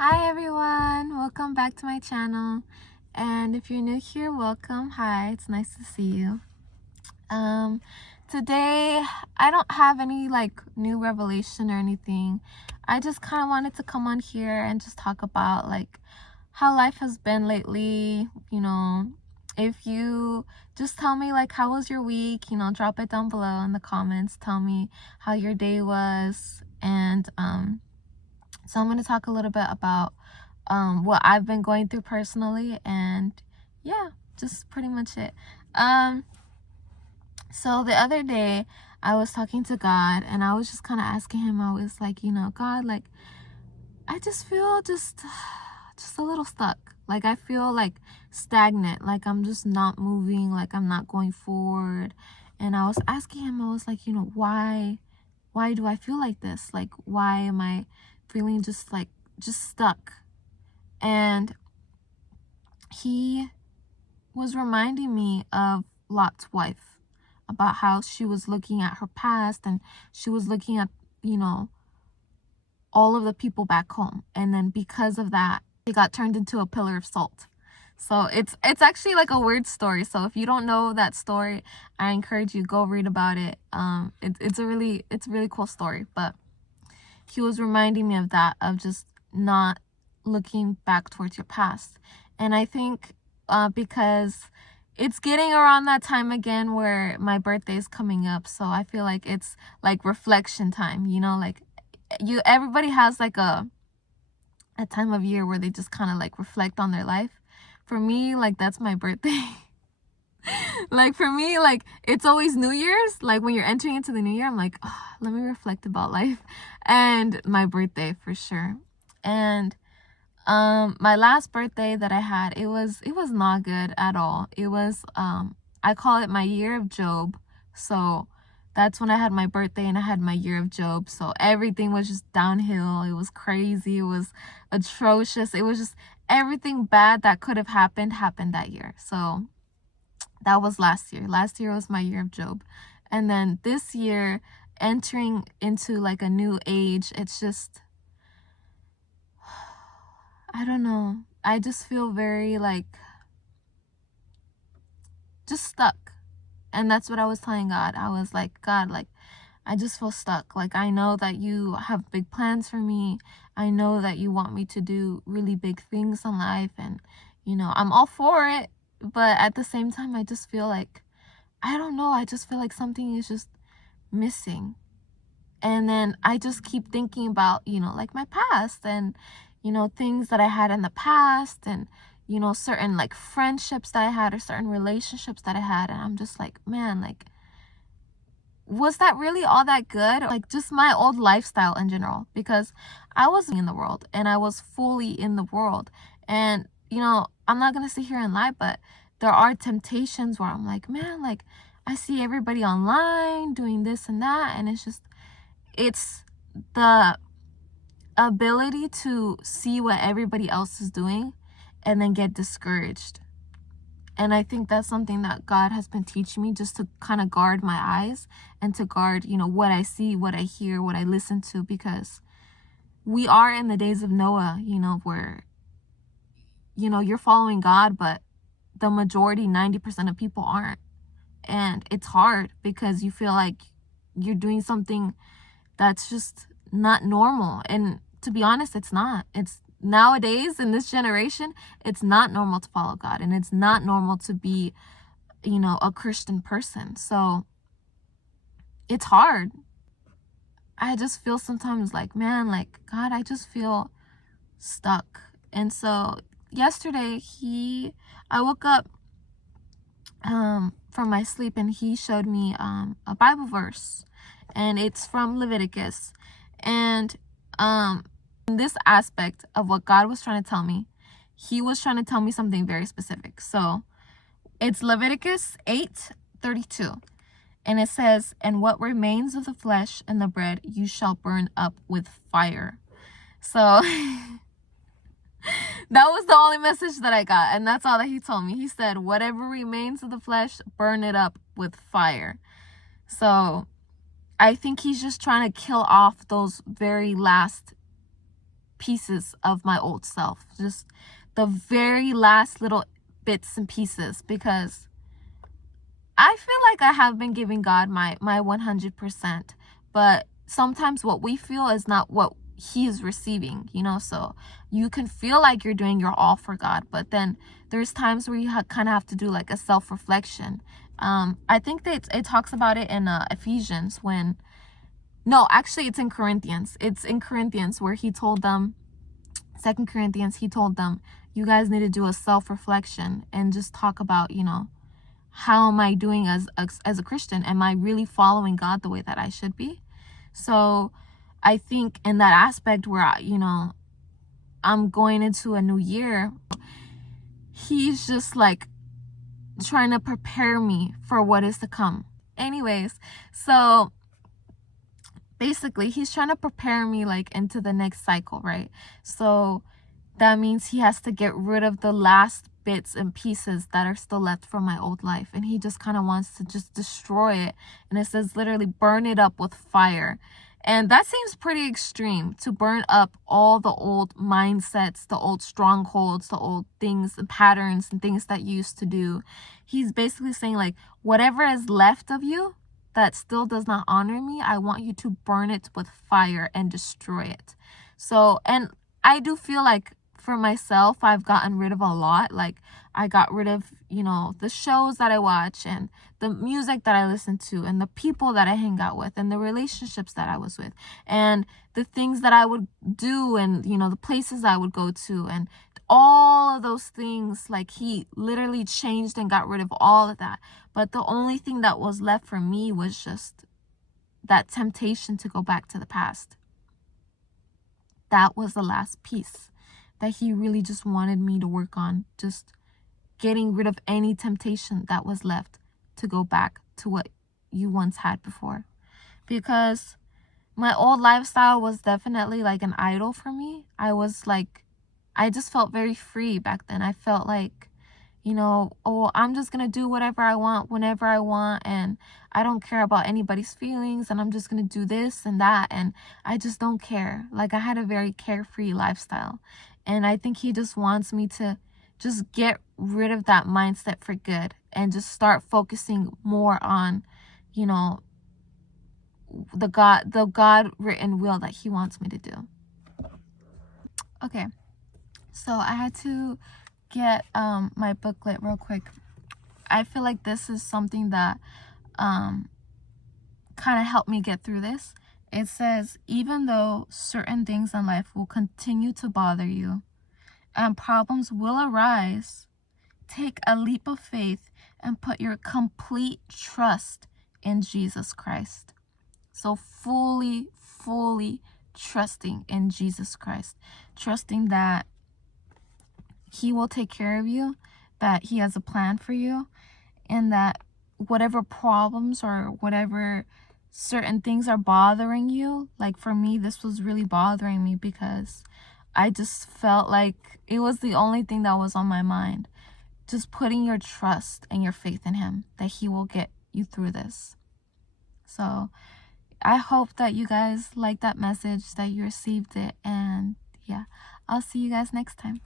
Hi everyone, welcome back to my channel. And if you're new here, welcome. Hi, it's nice to see you. Today I don't have any new revelation or anything. I just kind of wanted to come on here and just talk about how life has been lately. If you just tell me how was your week, drop it down below in the comments. Tell me how your day was. And so I'm going to talk a little bit about what I've been going through personally, and yeah, just pretty much it. So the other day I was talking to God, and I was just kind of asking him. I was like, God, I just feel just a little stuck. I feel stagnant, I'm just not moving, I'm not going forward. And I was asking him, I was like, why do I feel like this? Why am I feeling just stuck? And he was reminding me of Lot's wife, about how she was looking at her past, and she was looking at, all of the people back home. And then because of that, she got turned into a pillar of salt. So it's actually a weird story. So if you don't know that story, I encourage you, go read about it. It's a really cool story. But he was reminding me of that, of just not looking back towards your past. And I think because it's getting around that time again where my birthday is coming up, so I feel like it's reflection time. Everybody has a time of year where they just kind of reflect on their life. For me, that's my birthday. For me, it's always New Year's. When you're entering into the new year, I'm like, oh, let me reflect about life. And my birthday for sure. And my last birthday that I had, it was not good at all. It was I call it my year of Job. So that's when I had my birthday, and I had my year of Job. So everything was just downhill. It was crazy. It was atrocious. It was just everything bad that could have happened that year. So that was last year. Last year was my year of Job. And then this year, entering into a new age, it's just, I don't know. I just feel very just stuck. And that's what I was telling God. I was like, God, I just feel stuck. I know that you have big plans for me. I know that you want me to do really big things in life, and I'm all for it. But at the same time, I just feel I don't know, I just feel something is just missing. And then I just keep thinking about, my past, and things that I had in the past, and certain friendships that I had, or certain relationships that I had. And I'm just like, man, was that really all that good? Just my old lifestyle in general, because I was in the world, and I was fully in the world. And I'm not gonna sit here and lie, but there are temptations where I'm like, man, I see everybody online doing this and that, and it's the ability to see what everybody else is doing and then get discouraged. And I think that's something that God has been teaching me, just to kind of guard my eyes, and to guard, what I see, what I hear, what I listen to, because we are in the days of Noah, where, you're following God, but the majority, 90% of people aren't. And it's hard because you feel like you're doing something that's just not normal. And to be honest, it's not. It's nowadays, in this generation, it's not normal to follow God, and it's not normal to be, a Christian person. So it's hard. I just feel sometimes man, God, I just feel stuck. And so yesterday, I woke up from my sleep, and he showed me a Bible verse, and it's from Leviticus. And in this aspect of what God was trying to tell me, he was trying to tell me something very specific. So it's Leviticus 8:32, and it says, "And what remains of the flesh and the bread you shall burn up with fire." So that was the only message that I got, and that's all that he told me. He said, whatever remains of the flesh, burn it up with fire. So I think he's just trying to kill off those very last pieces of my old self, just the very last little bits and pieces, because I feel like I have been giving God my 100%, but sometimes what we feel is not what he is receiving, you know. So you can feel like you're doing your all for God, but then there's times where you kind of have to do like a self-reflection. I think that it talks about it in Ephesians, when, no, actually it's in Corinthians. It's in Corinthians where he told them, 2 Corinthians, he told them, you guys need to do a self-reflection and just talk about, you know, how am I doing as a Christian? Am I really following God the way that I should be? So I think in that aspect where, you know, I'm going into a new year, he's just like trying to prepare me for what is to come. Anyways, so basically he's trying to prepare me like into the next cycle, right? So that means he has to get rid of the last bits and pieces that are still left from my old life, and he just kind of wants to just destroy it. And it says literally burn it up with fire. And that seems pretty extreme, to burn up all the old mindsets, the old strongholds, the old things, the patterns and things that you used to do. He's basically saying like, whatever is left of you that still does not honor me, I want you to burn it with fire and destroy it. So, and I do feel like for myself, I've gotten rid of a lot. Like, I got rid of, you know, the shows that I watch, and the music that I listen to, and the people that I hang out with, and the relationships that I was with, and the things that I would do, and, you know, the places I would go to, and all of those things. Like, he literally changed and got rid of all of that. But the only thing that was left for me was just that temptation to go back to the past. That was the last piece that he really just wanted me to work on, just getting rid of any temptation that was left to go back to what you once had before. Because my old lifestyle was definitely like an idol for me. I just felt very free back then. I felt like, you know, oh, I'm just gonna do whatever I want whenever I want, and I don't care about anybody's feelings, and I'm just gonna do this and that, and I just don't care. Like, I had a very carefree lifestyle, and I think he just wants me to just get rid of that mindset for good and just start focusing more on, you know, the God written will that he wants me to do. Okay, so I had to get my booklet real quick. I feel like this is something that kind of helped me get through this. It says, even though certain things in life will continue to bother you and problems will arise, take a leap of faith and put your complete trust in Jesus Christ. So fully trusting in Jesus Christ, trusting that he will take care of you, that he has a plan for you, and that whatever problems or whatever certain things are bothering you, like for me, this was really bothering me because I just felt like it was the only thing that was on my mind. Just putting your trust and your faith in him, that he will get you through this. So I hope that you guys liked that message, that you received it, and yeah, I'll see you guys next time.